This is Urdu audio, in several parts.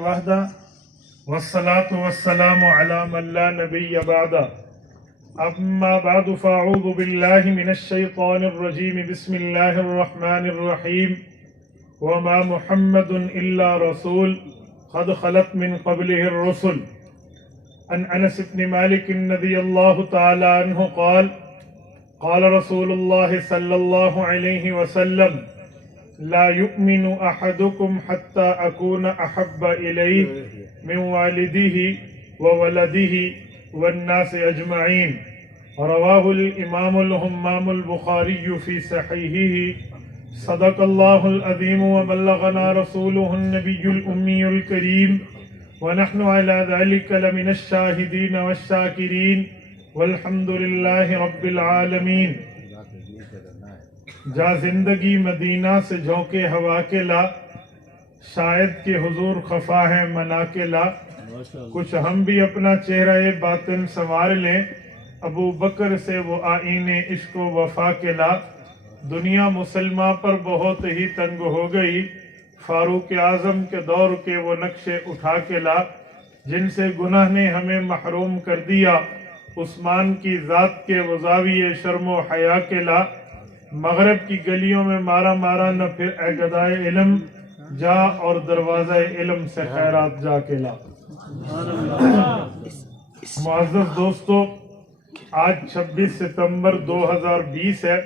وحدہ والصلاة والسلام على من لا نبي بعده أما بعد فأعوذ بالله من الشيطان الرجيم بسم الله الرحمن الرحيم وما محمد إلا رسول قد خلت من قبله الرسل عن أنس بن مالك رضي الله تعالى عنه قال قال رسول الله صلى الله عليه وسلم لا يؤمن أحدكم حتى أكون أحب إليه من والده وولده والناس أجمعين. رواه الإمام الهمام البخاري في صحيحه. صدق الله العظيم وبلغنا رسوله النبي الأمي الكريم ونحن على ذلك لمن الشاهدين والشاكرين والحمد لله رب العالمين. جا زندگی مدینہ سے جھونکے ہوا کے لا، شاید کہ حضور خفا ہے منا کے لا. کچھ ہم بھی اپنا چہرہ باطن سنوار لیں، ابو بکر سے وہ آئین عشق و وفا کے لا. دنیا مسلمہ پر بہت ہی تنگ ہو گئی، فاروق اعظم کے دور کے وہ نقشے اٹھا کے لا. جن سے گناہ نے ہمیں محروم کر دیا، عثمان کی ذات کے وہ زاویے شرم و حیا کے لا. مغرب کی گلیوں میں مارا مارا نہ پھر اے گدائے علم، جا اور دروازہ علم سے خیرات جا کے لا. معزز دوستو، آج 26 ستمبر 2020 ہے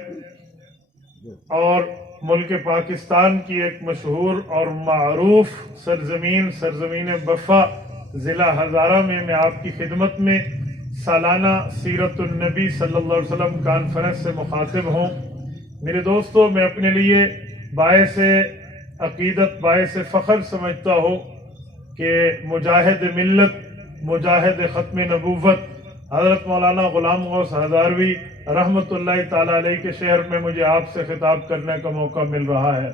اور ملک پاکستان کی ایک مشہور اور معروف سرزمین بفا ضلع ہزارہ میں آپ کی خدمت میں سالانہ سیرت النبی صلی اللہ علیہ وسلم کانفرنس سے مخاطب ہوں. میرے دوستو، میں اپنے لیے باعث عقیدت، باعث فخر سمجھتا ہوں کہ مجاہد ملت، مجاہد ختم نبوت حضرت مولانا غلام غوث ہزاروی رحمۃ اللہ تعالیٰ علیہ کے شہر میں مجھے آپ سے خطاب کرنے کا موقع مل رہا ہے.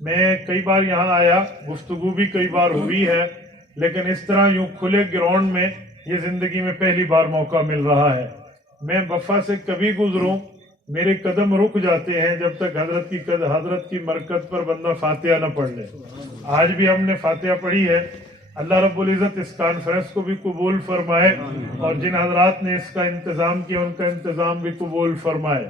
میں کئی بار یہاں آیا، گفتگو بھی کئی بار ہوئی ہے، لیکن اس طرح یوں کھلے گراؤنڈ میں یہ زندگی میں پہلی بار موقع مل رہا ہے. میں بفا سے کبھی گزروں، میرے قدم رک جاتے ہیں جب تک حضرت کی مرکز پر بندہ فاتحہ نہ پڑھ لے. آج بھی ہم نے فاتحہ پڑھی ہے. اللہ رب العزت اس کانفرنس کو بھی قبول فرمائے اور جن حضرات نے اس کا انتظام کیا ان کا انتظام بھی قبول فرمائے.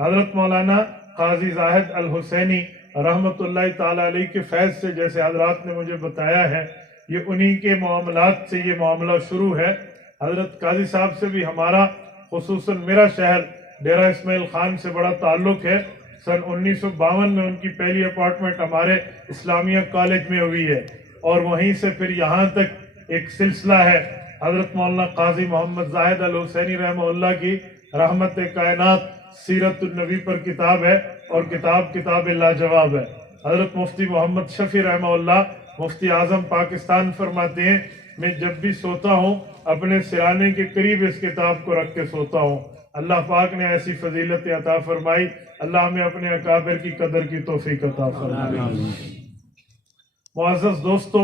حضرت مولانا قاضی زاہد الحسینی رحمۃ اللہ تعالیٰ علیہ کے فیض سے، جیسے حضرات نے مجھے بتایا ہے، یہ انہی کے معاملات سے یہ معاملہ شروع ہے. حضرت قاضی صاحب سے بھی ہمارا، خصوصاً میرا شہر ڈیرہ اسماعیل خان سے بڑا تعلق ہے. سن 1952 میں ان کی پہلی اپارٹمنٹ ہمارے اسلامیہ کالج میں ہوئی ہے اور وہیں سے پھر یہاں تک ایک سلسلہ ہے. حضرت مولانا قاضی محمد زاہد الحسینی رحمہ اللہ کی رحمت کائنات سیرت النبی پر کتاب ہے اور کتاب لاجواب ہے. حضرت مفتی محمد شفیع رحمہ اللہ مفتی اعظم پاکستان فرماتے ہیں، میں جب بھی سوتا ہوں اپنے سرانے کے قریب اس کتاب کو رکھ کے سوتا ہوں. اللہ پاک نے ایسی فضیلت عطا فرمائی. اللہ ہمیں اپنے اکابر کی قدر کی توفیق عطا فرمائے. معزز دوستو،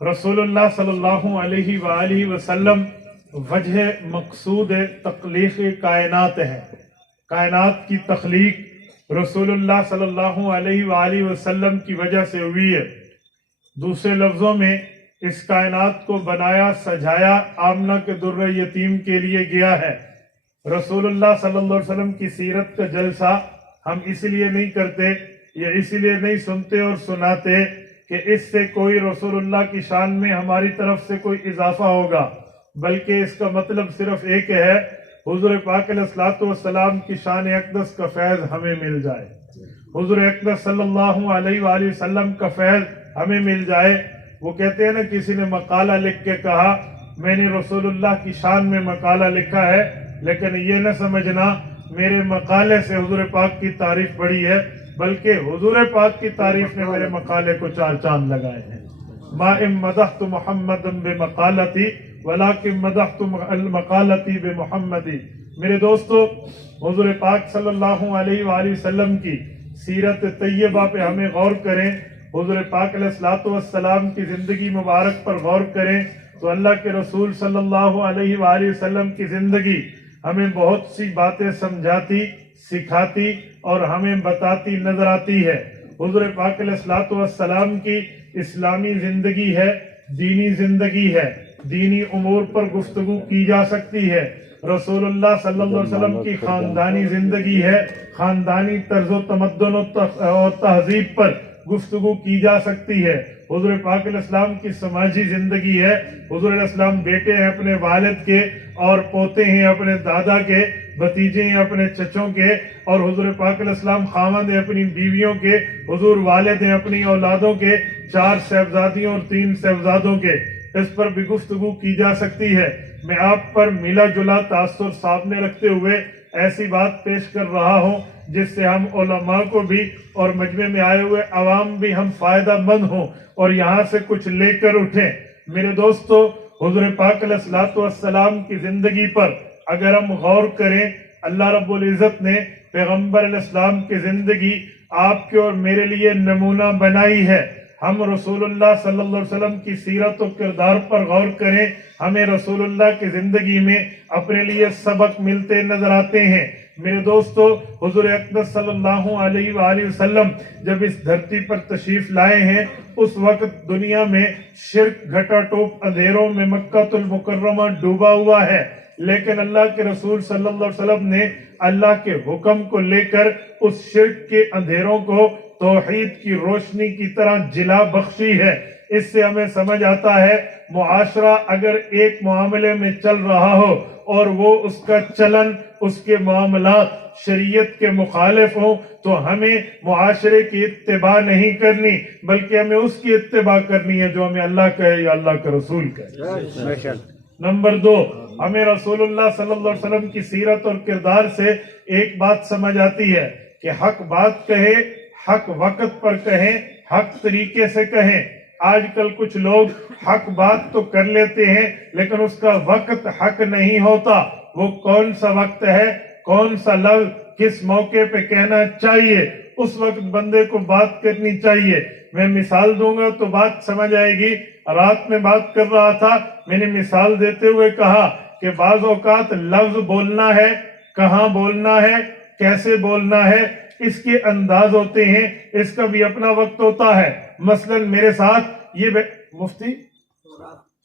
رسول اللہ صلی اللہ علیہ وآلہ وسلم وجہ مقصود تخلیق کائنات ہے. کائنات کی تخلیق رسول اللہ صلی اللہ علیہ وآلہ وسلم کی وجہ سے ہوئی ہے. دوسرے لفظوں میں اس کائنات کو بنایا، سجایا آمنہ کے در یتیم کے لیے گیا ہے. رسول اللہ صلی اللہ علیہ وسلم کی سیرت کا جلسہ ہم اس لیے نہیں کرتے یا اس لیے نہیں سنتے اور سناتے کہ اس سے کوئی رسول اللہ کی شان میں ہماری طرف سے کوئی اضافہ ہوگا، بلکہ اس کا مطلب صرف ایک ہے، حضور پاک علیہ الصلوۃ والسلام کی شان اقدس کا فیض ہمیں مل جائے، حضور اقدس صلی اللہ علیہ وآلہ وسلم کا فیض ہمیں مل جائے. وہ کہتے ہیں نا، کسی نے مقالہ لکھ کے کہا میں نے رسول اللہ کی شان میں مقالہ لکھا ہے، لیکن یہ نہ سمجھنا میرے مقالے سے حضور پاک کی تعریف بڑی ہے، بلکہ حضور پاک کی تعریف نے میرے مقالے کو 4 چاند لگائے ہیں. ما ان مدحت محمد بمقالتی ولکن مدحت مقالتی بمحمدی. میرے دوستو، حضور پاک صلی اللہ علیہ وآلہ وسلم کی سیرت طیبہ پہ ہمیں غور کریں، حضور پاک علیہ الصلوۃ والسلام کی زندگی مبارک پر غور کریں تو اللہ کے رسول صلی اللہ علیہ وآلہ وسلم کی زندگی ہمیں بہت سی باتیں سمجھاتی، سکھاتی اور ہمیں بتاتی نظر آتی ہے. حضور پاک علیہ الصلوۃ والسلام کی اسلامی زندگی ہے، دینی زندگی ہے، دینی امور پر گفتگو کی جا سکتی ہے۔ رسول اللہ صلی اللہ علیہ وسلم کی خاندانی زندگی ہے، خاندانی طرز و تمدن و تہذیب پر گفتگو کی جا سکتی ہے۔ حضور پاک علیہ السلام کی سماجی زندگی ہے، حضور علیہ السلام بیٹے ہیں اپنے والد کے اور پوتے ہیں اپنے دادا کے، بھتیجے ہیں اپنے چچوں کے، اور حضور پاک علیہ السلام خاوند ہیں اپنی بیویوں کے، حضور والد ہیں اپنی اولادوں کے، 4 صاحبزادیوں اور 3 صاحبزادوں کے، اس پر بھی گفتگو کی جا سکتی ہے۔ میں آپ پر ملا جلا تاثر سامنے رکھتے ہوئے ایسی بات پیش کر رہا ہوں جس سے ہم علماء کو بھی اور مجمع میں آئے ہوئے عوام بھی ہم فائدہ مند ہوں اور یہاں سے کچھ لے کر اٹھیں۔ میرے دوستو، حضور پاک علیہ السلام کی زندگی پر اگر ہم غور کریں، اللہ رب العزت نے پیغمبر علیہ السلام کی زندگی آپ کے اور میرے لیے نمونہ بنائی ہے۔ ہم رسول اللہ صلی اللہ علیہ وسلم کی سیرت و کردار پر غور کریں، ہمیں رسول اللہ کی زندگی میں اپنے لیے سبق ملتے نظر آتے ہیں۔ میرے دوستو، حضور اقدس صلی اللہ علیہ وآلہ وسلم جب اس دھرتی پر تشریف لائے ہیں، اس وقت دنیا میں شرک گھٹا ٹوپ اندھیروں میں مکہ المکرمہ ڈوبا ہوا ہے، لیکن اللہ کے رسول صلی اللہ علیہ وسلم نے اللہ کے حکم کو لے کر اس شرک کے اندھیروں کو توحید کی روشنی کی طرح جلا بخشی ہے۔ اس سے ہمیں سمجھ آتا ہے معاشرہ اگر ایک معاملے میں چل رہا ہو اور وہ اس کا چلن، اس کے معاملات شریعت کے مخالف ہوں تو ہمیں معاشرے کی اتباع نہیں کرنی، بلکہ ہمیں اس کی اتباع کرنی ہے جو ہمیں اللہ کہے یا اللہ کا رسول کہے۔ نمبر 2، ہمیں رسول اللہ صلی اللہ علیہ وسلم کی سیرت اور کردار سے ایک بات سمجھ آتی ہے کہ حق بات کہے، حق وقت پر کہیں، حق طریقے سے کہیں۔ آج کل کچھ لوگ حق بات تو کر لیتے ہیں لیکن اس کا وقت حق نہیں ہوتا۔ وہ کون سا وقت ہے، کون سا لفظ کس موقع پہ کہنا چاہیے، اس وقت بندے کو بات کرنی چاہیے۔ میں مثال دوں گا تو بات سمجھ آئے گی۔ رات میں بات کر رہا تھا، میں نے مثال دیتے ہوئے کہا کہ بعض اوقات لفظ بولنا ہے، کہاں بولنا ہے، کیسے بولنا ہے، اس کے انداز ہوتے ہیں، اس کا بھی اپنا وقت ہوتا ہے۔ مثلا میرے ساتھ یہ مفتی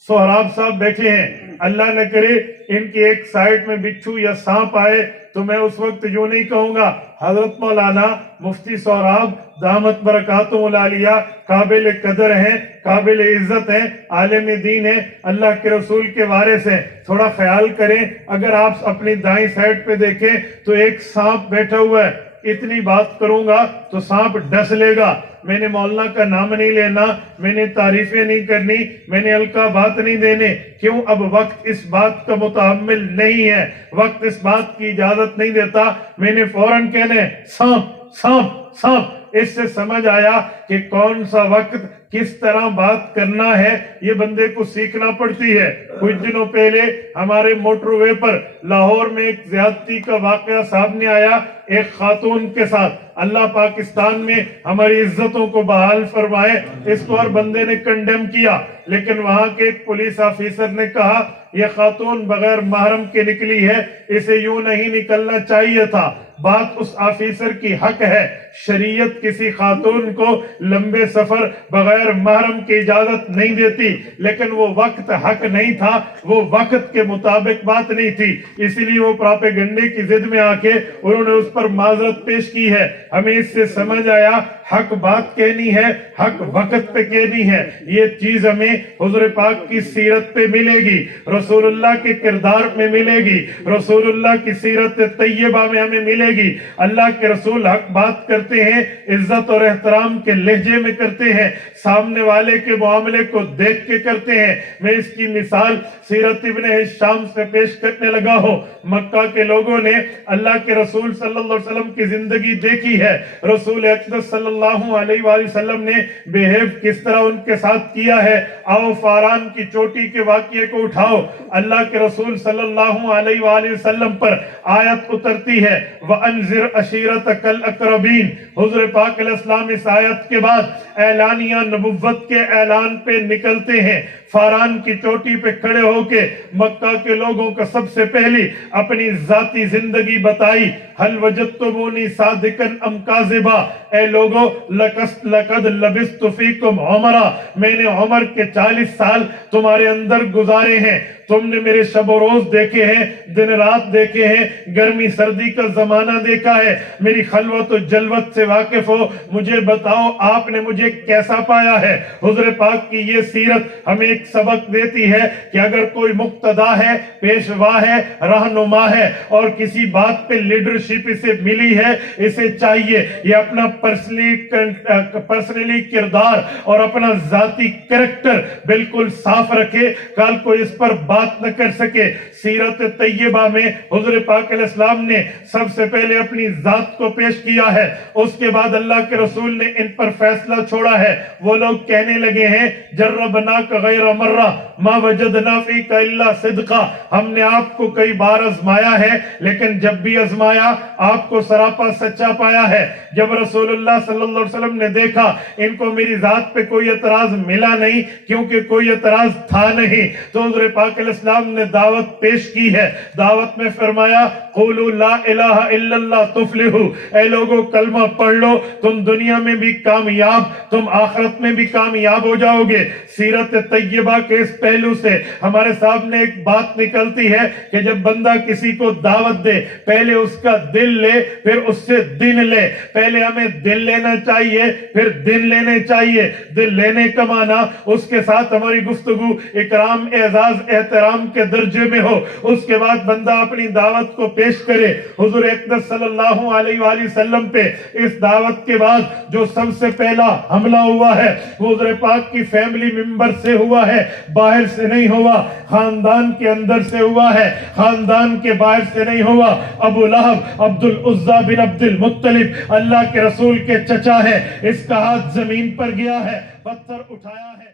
سہراب صاحب بیٹھے ہیں، اللہ نہ کرے ان کی ایک سائڈ میں بچھو یا سانپ آئے تو میں اس وقت یوں نہیں کہوں گا حضرت مولانا مفتی سہراب دامت برکاتہم العالیہ قابل قدر ہیں، قابل عزت ہیں، عالم دین ہیں، اللہ کے رسول کے وارث ہیں۔ تھوڑا خیال کریں، اگر آپ اپنی دائیں سائڈ پہ دیکھیں تو ایک سانپ بیٹھا ہوا ہے، اتنی بات کروں گا تو سانپ ڈس لے گا۔ میں نے مولانا کا نام نہیں لینا، میں نے تعریفیں نہیں کرنی، میں نے ہلکا بات نہیں دینے، کیوں؟ اب وقت اس بات کا متحمل نہیں ہے، وقت اس بات کی اجازت نہیں دیتا۔ میں نے فوراً کہنا ہے سانپ سانپ سانپ۔ اس سے سمجھ آیا کہ کون سا وقت کس طرح بات کرنا ہے، یہ بندے کو سیکھنا پڑتی ہے۔ کچھ دنوں پہلے ہمارے موٹر وے پر لاہور میں ایک زیادتی کا واقعہ سامنے آیا ایک خاتون کے ساتھ۔ اللہ پاکستان میں ہماری عزتوں کو بحال فرمائے، اس کو ہر بندے نے کنڈیم کیا، لیکن وہاں کے ایک پولیس آفیسر نے کہا یہ خاتون بغیر محرم کے نکلی ہے، اسے یوں نہیں نکلنا چاہیے تھا۔ بات اس آفیسر کی حق ہے، شریعت کسی خاتون کو لمبے سفر بغیر محرم کی اجازت نہیں دیتی، لیکن وہ وقت حق نہیں تھا، وہ وقت کے مطابق بات نہیں تھی، اسی لیے وہ پراپیگنڈے کی ضد میں آ کے انہوں نے اس پر معذرت پیش کی ہے۔ ہمیں اس سے سمجھ آیا حق بات کہنی ہے، حق وقت پہ کہنی ہے۔ یہ چیز ہمیں حضور پاک کی سیرت پہ ملے گی، رسول اللہ کے کردار میں ملے گی، رسول اللہ کی سیرت طیبہ میں ہمیں ملے گی۔ اللہ کے رسول حق بات کرتے ہیں، عزت اور احترام کے لہجے میں کرتے ہیں، سامنے والے کے معاملے کو دیکھ کے کرتے ہیں۔ میں اس کی مثال سیرت ابن ہشام سے پیش کرنے لگا ہوں۔ مکہ کے لوگوں نے اللہ کے رسول صلی اللہ علیہ وسلم کی زندگی دیکھی ہے، رسول اقدس صلی اللہ علیہ وآلہ وسلم نے بیہیو کس طرح ان کے ساتھ کیا ہے۔ آؤ فاران کی چوٹی کے واقعے کو اٹھاؤ، اللہ کے رسول صلی اللہ علیہ وآلہ وسلم پر آیت اترتی ہے وَأَنذِرْ عَشِيرَتَكَ الْأَقْرَبِينَ، حضور پاک علیہ السلام اس آیت کے بعد اعلانیہ نبوت کے اعلان پہ نکلتے ہیں. فاران کی چوٹی پہ کھڑے ہو کے مکہ کے لوگوں کا سب سے پہلی اپنی ذاتی زندگی بتائی. حل وجدتمونی صادقا ام کاذبا، اے لوگو لقد لبثت فیکم عمرا، میں نے عمر کے 40 سال تمہارے اندر گزارے ہیں. تم نے میرے شب و روز دیکھے ہیں، دن رات دیکھے ہیں، گرمی سردی کا زمانہ دیکھا ہے، میری خلوت و جلوت سے واقف ہو. مجھے بتاؤ آپ نے مجھے کیسا پایا ہے؟ حضور پاک کی یہ سیرت ہمیں ایک سبق دیتی ہے کہ اگر کوئی مقتدا ہے، پیشوا ہے، رہنما ہے اور کسی بات پہ لیڈرشپ اسے ملی ہے، اسے چاہیے یہ اپنا پرسنلی کردار اور اپنا ذاتی کریکٹر بالکل صاف رکھے، کل کوئی اس پر بات نہ کر سکے. سیرت طیبہ میں حضور پاک علیہ السلام نے سب سے پہلے اپنی ذات کو پیش کیا ہے، اس کے بعد اللہ کے رسول نے ان پر فیصلہ چھوڑا ہے. وہ لوگ کہنے لگے ہیں جربناک غیر مرہ ما وجدنا فیک الا صدقا، ہم نے آپ کو کئی بار آزمایا ہے لیکن جب بھی آزمایا آپ کو سراپا سچا پایا ہے. جب رسول اللہ صلی اللہ علیہ وسلم نے دیکھا ان کو میری ذات پہ کوئی اعتراض ملا نہیں کیونکہ کوئی اعتراض تھا نہیں، تو حضور پاک علیہ السلام نے دعوت پیش کی ہے. دعوت میں فرمایا قولوا لا الہ الا اللہ تفلحوا، اے لوگو کلمہ پڑھ لو، تم دنیا میں بھی کامیاب، تم آخرت میں بھی کامیاب ہو جاؤ گے. سیرت طیبہ کے اس پہلو سے ہمارے سامنے ایک بات نکلتی ہے کہ جب بندہ کسی کو دعوت دے پہلے اس کا دل لے پھر اس سے دن لے. پہلے ہمیں دل لینا چاہیے پھر دن لینے چاہیے. دل لینے کا معنی اس کے ساتھ ہماری گفتگو اکرام اعزاز احترام کے درجے میں ہو، اس کے بعد بندہ اپنی دعوت کو پیش کرے. حضور اقدس صلی اللہ علیہ وآلہ وسلم پہ اس دعوت کے بعد جو سب سے پہلا حملہ ہوا ہے وہ حضور پاک کی فیملی ممبر سے ہوا ہے، باہر سے نہیں ہوا، خاندان کے اندر سے ہوا ہے، خاندان کے باہر سے نہیں ہوا. ابو لہب عبد العزیٰ بن عبد المطلب اللہ کے رسول کے چچا ہے، اس کا ہاتھ زمین پر گیا ہے، پتھر اٹھایا ہے.